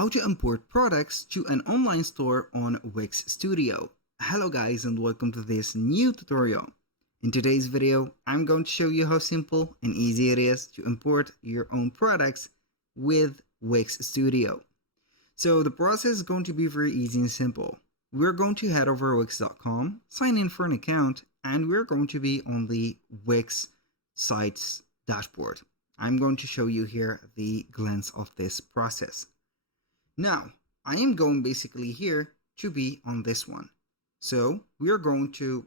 How to import products to an online store on Wix Studio. Hello guys and welcome to this new tutorial. In today's video, I'm going to show you how simple and easy it is to import your own products with Wix Studio. So the process is going to be very easy and simple. We're going to head over to wix.com, sign in for an account, and we're going to be on the Wix sites dashboard. I'm going to show you here the glance of this process. Now, I am going basically here to be on this one. So we are going to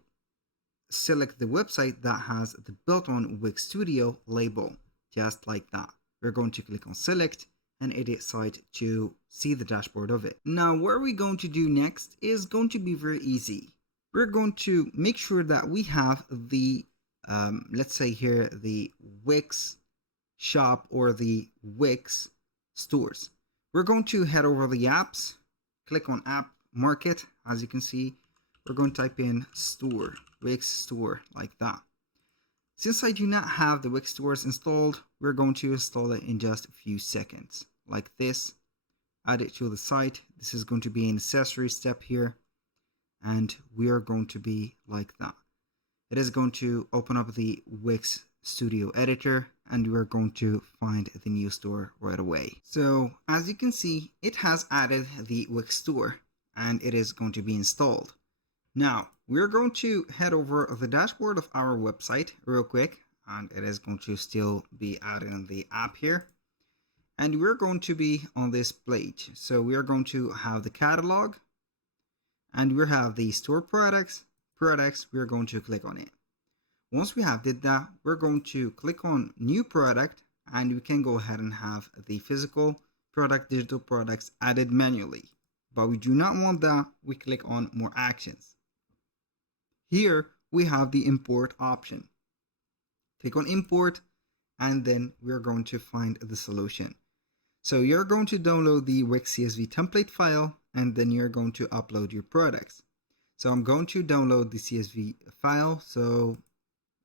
select the website that has the built on Wix Studio label, just like that. We're going to click on select and edit site to see the dashboard of it. Now, what we're going to do next is going to be very easy. We're going to make sure that we have the, let's say here, the Wix shop or the Wix stores. We're going to head over the apps, click on app market. As you can see, we're going to type in store, Wix store, like that. Since I do not have the Wix stores installed, we're going to install it in just a few seconds, like this. Add it to the site. This is going to be an accessory step here, and we are going to be like that. It is going to open up the Wix Studio editor, and we're going to find the new store right away. So as you can see, it has added the Wix store and it is going to be installed. Now we're going to head over the dashboard of our website real quick, and it is going to still be added in the app here, and we're going to be on this page. So we are going to have the catalog, and we have the store products. We're going to click on it. Once we have did that, we're going to click on new product, and we can go ahead and have the physical product, digital products added manually. But we do not want that. We click on more actions. Here we have the import option. Click on import, and then we're going to find the solution. So you're going to download the Wix CSV template file, and then you're going to upload your products. So I'm going to download the CSV file. So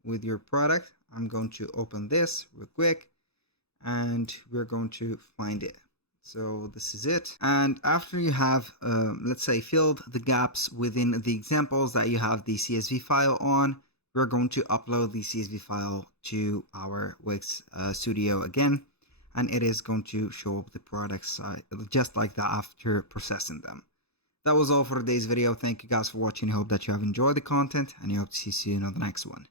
with your product, I'm going to open this real quick, and we're going to find it. So this is it. And after you have, let's say, filled the gaps within the examples that you have the CSV file on, we're going to upload the CSV file to our Wix Studio again, and it is going to show up the products just like that after processing them. That was all for today's video. Thank you guys for watching. I hope that you have enjoyed the content, and I hope to see you soon on the next one.